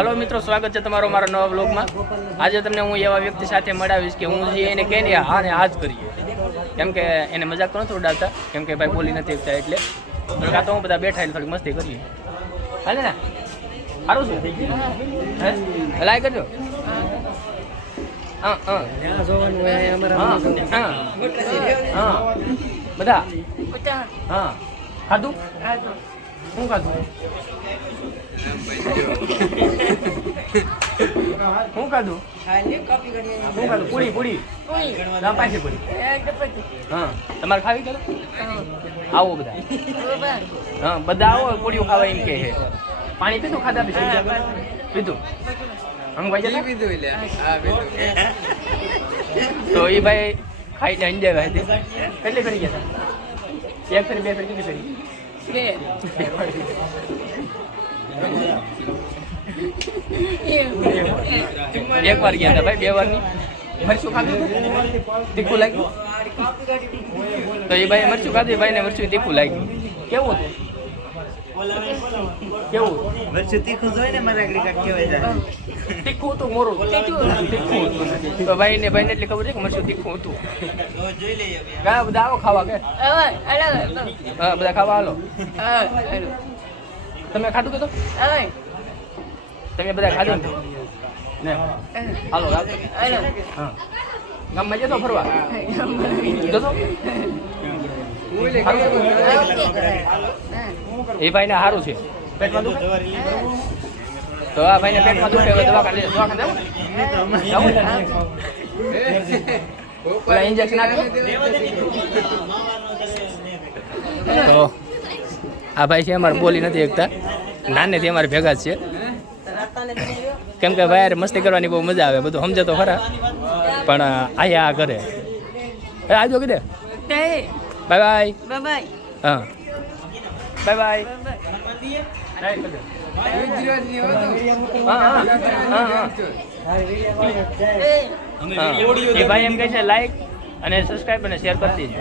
હાલો મિત્રો, સ્વાગત છે તમારો મારા નવા બ્લોગમાં. આજે તમને હું એવા વ્યક્તિ સાથે મળાવીશ કે હું જે એને કહે ને હા ને આ જ કરીએ, કેમ કે એને મજાક તો નથી ઉડાવતા, કેમ કે ભાઈ બોલી નથી શકતા. એટલે કાં તો હું બધા બેઠા એટલે થોડી મસ્તી કરીએ. હાલે ને સારું છે હે લાઈ કરજો. હા હા હા બધા હા ખાધું શું ખાધું શું ખાધું પૂરી પૂરી પાછી પૂરી હા તમારે ખાવી ચાલો આવો બધા હા બધા આવો પૂરીઓ ખાવા એમ કે છે. પાણી પીધું ખાધા પીધું અંગભાઈ પીધું તો એ ભાઈ ખાઈને અંજાય હતી. કેટલી કરી ગયા હતા? એક ફરી બે ફરી કેટલી કરી? એક વાર ગયા હતા ભાઈ, 2 વારની. મરચું ખાધું તીખું લાગ્યું તો એ ભાઈ મરચું ખાધું, ભાઈ ને મરચું તીખું લાગ્યું. કેવું હતું? કેવું મરચું તીખું જોઈ ને મારા કહેવાય તીખું હતું મોરું તીખું હતું. તો ભાઈ ને એટલી ખબર છે કે મરચું તીખું હતું. ઘણા બધા આવો ખાવા કે હા બધા ખાવા હાલો. તમે ખાધું કે તો તમે બધા ખાધું ને હાલો હા ગામમાં જતો ફરવા જતો એ ભાઈ ને સારું છે પેટમાં દુખે તો આ ભાઈ ને પેટમાં દુખે દવાખાને ઇન્જેક્શન આપો. તો આ ભાઈ છે અમારે બોલી નથી શકતા, નાનેથી અમારે ભેગા જ છે, કેમ કે ભાઈ મસ્તી કરવાની બહુ મજા આવે, બધું સમજે તો ખરા પણ આયા કરે. આવજો કીધે બાય બાય હા બાય બાય. એ ભાઈ એમ કહે છે લાઈક અને સબસ્ક્રાઈબ અને શેર કરી દેજો.